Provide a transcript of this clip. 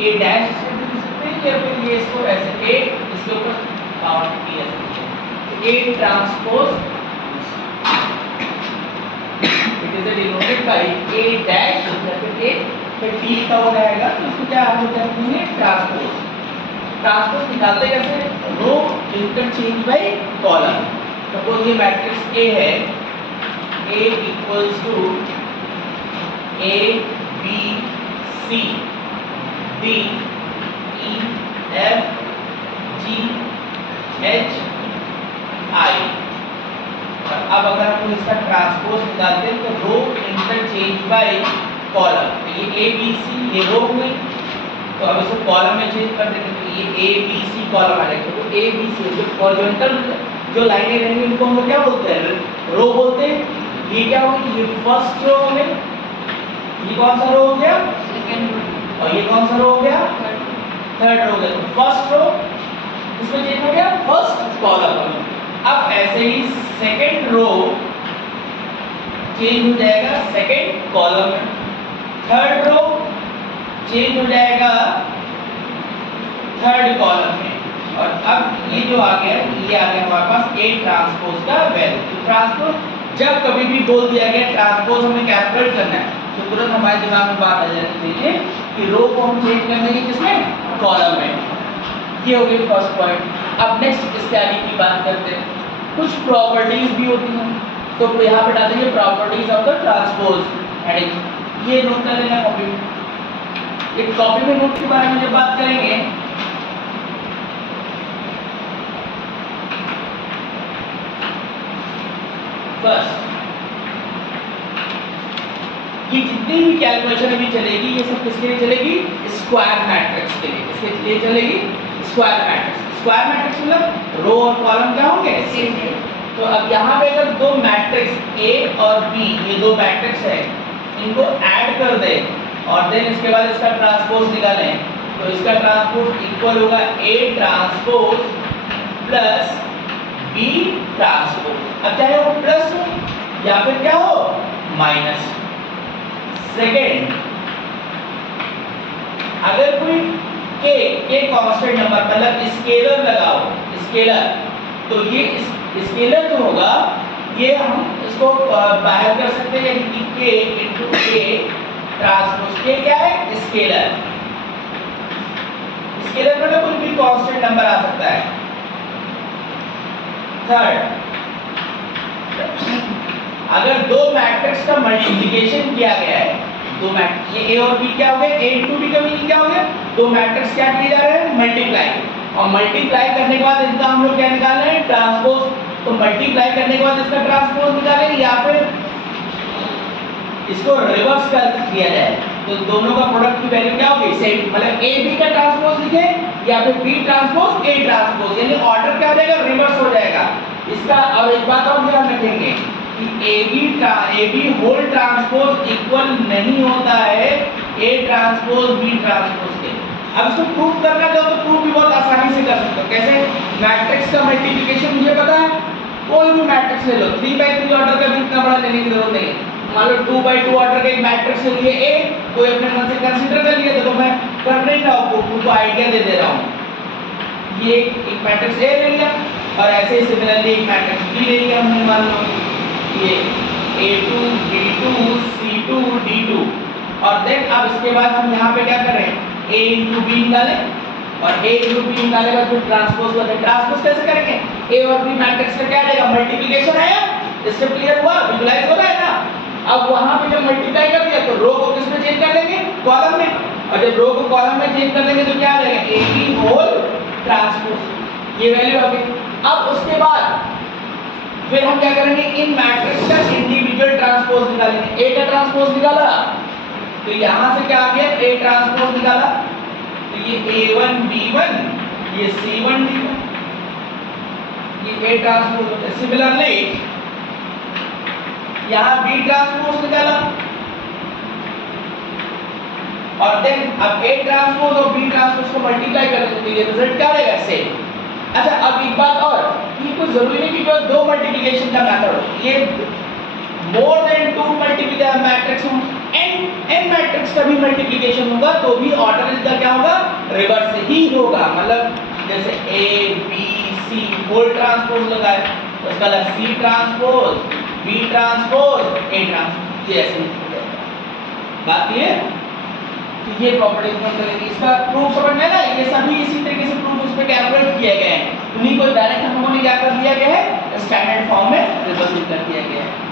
ए dash से भी लिख सकते हैं या फिर ये इसको ऐसे ए इसके ऊपर काउंट किया ऐसे A transpose it is denoted by A dash या फिर ए फिर टी का हो जाएगा तो इसको क्या हम लिखेंगे ट्रांसपोज। ट्रांसपोज निकालते कैसे रो इंटरचेंज बाय कॉलम। सपोज ये मैट्रिक्स ए है A equals to A B C D E F G H I। और अब अगर हम इसका ट्रांसपोज निकालते हैं तो रो इंटरचेंज बाय कॉलम। तो ये A B C ये रो हुई तो अब इसको कॉलम में चेंज कर देंगे तो ये A B C कॉलम आ जाएगा। तो A B C जो हॉरिजॉन्टल जो लाइनें रहेंगी इनको हम लोग क्या बोलते हैं रो बोलते हैं। ये क्या होगी ये फर्स्ट रो हो गया, ये कौन सा रो हो गया सेकंड रो, और ये कौन सा रो हो गया थर्ड रो हो गया। तो फर्स्ट रो इसमें चेंज हो गया फर्स्ट कॉलम। अब ऐसे ही सेकंड रो चेंज हो जाएगा सेकंड कॉलम में, थर्ड रो चेंज हो जाएगा थर्ड कॉलम में। और अब ये जो आ गया ये आ गया हमारे पास ए ट्रांसपोज का वैल्यू। तो ट्रांसपोज जब कभी भी बोल दिया गया ट्रांसपोज हमें कैलकुलेट करना है तो तुरंत हमारे दिमाग में बात आ जानी चाहिए कि रो को हम चेंज कर देंगे किसमें कॉलम में। ये हो गई फर्स्ट पॉइंट। अब नेक्स्ट इसके आगे की बात करते हैं। कुछ प्रॉपर्टीज भी होती हैं तो यहाँ पे डाल देंगे properties of the transpose heading. ये नोट कर लेना कॉपी में। एक कॉपी में नोट के बारे में जब बात करेंगे फर्स्ट ये जितनी भी कैलकुलेशन अभी चलेगी ये सब किसके लिए चलेगी स्क्वायर मैट्रिक्स के लिए। इसके लिए चलेगी स्क्वायर मैट्रिक्स। स्क्वायर मैट्रिक्स मतलब रो और कॉलम क्या होंगे सेम। तो अब यहाँ पे अगर दो मैट्रिक्स ए और बी ये दो मैट्रिक्स है इनको ऐड कर दे और देन इसके बाद इसका ट्रांसपोज निकालें तो इसका ट्रांसपोज इक्वल होगा A transpose plus B transpose. अब चाहे वो प्लस हो या फिर क्या हो माइनस। सेकेंड अगर कोई के कांस्टेंट नंबर मतलब स्केलर लगाओ स्केलर तो ये स्केलर जो होगा ये हम इसको बाहर कर सकते हैं यानी कि के इनटू के ट्रांसपोज। के क्या है स्केलर। स्केलर मतलब कोई भी कांस्टेंट नंबर आ सकता है। थर्ड अगर दो मैट्रिक्स का मल्टीप्लिकेशन किया गया है दो मैट्रिक्स ये ए और बी क्या हो गया ए इनटू बी का मीनिंग क्या हो गया दो मैट्रिक्स क्या किए जा रहे हैं मल्टीप्लाई। और मल्टीप्लाई करने के बाद इनका हम लोग क्या निकाल रहे हैं ट्रांसपोज। तो मल्टीप्लाई करने के बाद इसका ट्रांसपोज निकालें या फिर इसको रिवर्स कर दिया जाए तो दोनों का प्रोडक्ट की वैल्यू क्या होगी सेम। मतलब ए बी का ट्रांसपोज लिखे या फिर बी ट्रांसपोज ए ट्रांसपोज यानी ऑर्डर क्या हो जाएगा रिवर्स हो जाएगा इसका। और एक बात और ध्यान रखेंगे कि A B whole transpose equal नहीं होता है ए ट्रांसपोज बी ट्रांसपोज के। अब इसको प्रूव करना चाहो तो प्रूव भी बहुत आसानी से कर सकते हो। कैसे मैट्रिक्स का मल्टीप्लिकेशन मुझे पता है कोई भी मैट्रिक्स ले लो 3/3 ऑर्डर का भी इतना बड़ा लेने की जरूरत नहीं है। मान लो 2/2 ऑर्डर का एक मैट्रिक्स ले लिए ए कोई अपने मन से कंसीडर कर लिया तो मैं कर नहीं रहा हूँ आपको आइडिया दे दे रहा हूँ। ये एक मैट्रिक्स ए ले लिया और ऐसे ही सिमिलरली एक मैट्रिक्स बी ले लिया हमने मान लो ये a2 b2 c2 d2 और देन अब इसके बाद हम यहाँ पे क्या कर रहे हैं a into b निकालें और a into b निकाले बाद फिर ट्रांसपोज करते हैं। ट्रांसपोज कैसे करेंगे a और b मैट्रिक्स का क्या आएगा मल्टीप्लिकेशन आया। इससे क्लियर हुआ विजुलाइज हो रहा है ना। अब वहां पे जब मल्टीप्लाई कर दिया तो रो को किस में चेंज कर लेंगे कॉलम में और जब रो को कॉलम में चेंज कर देंगे तो क्या आ जाएगा ab होल ट्रांसपोज ये वैल्यू आ गई। अब उसके बाद फिर हम क्या करेंगे इन मैट्रिक्स का इंडिविजुअल ट्रांसपोज निकालेंगे। ए का ट्रांसपोज निकाला तो यहां से क्या आ गया ए ट्रांसपोज निकाला तो ये a1 b1 ये c1 d1 ये ए ट्रांसपोज होता है। सिमिलरली यहां b ट्रांसपोज निकाला और देन अब a ट्रांसपोज और b ट्रांसपोज को मल्टीप्लाई कर देते हैं ये रिजल्ट क्या आएगा सेम। अच्छा अब एक बात और ये कोई जरूरी नहीं कि जो दो मल्टीप्लिकेशन का मेथड हो ये मोर देन 2 मल्टीप्लिकेशन मैट्रिक्स हो एंड n मैट्रिक्स का भी मल्टीप्लिकेशन होगा तो भी ऑर्डर इसका क्या होगा, रिवर्स ही होगा। मतलब जैसे a b c whole transpose लगाए तो इसका लगा c transpose b transpose a transpose, ये ऐसे हो जाएगा। बात क्लियर? तो ये प्रॉपर्टीज में करेंगे, इसका प्रूफ समझ में ना, ये सभी इसी तरीके से प्रूफ उस पे कैलकुलेट किए गए हैं, उन्हीं को डायरेक्ट हम लोगों ने क्या कर दिया गया है, स्टैंडर्ड फॉर्म में रिप्रेजेंट कर दिया गया है।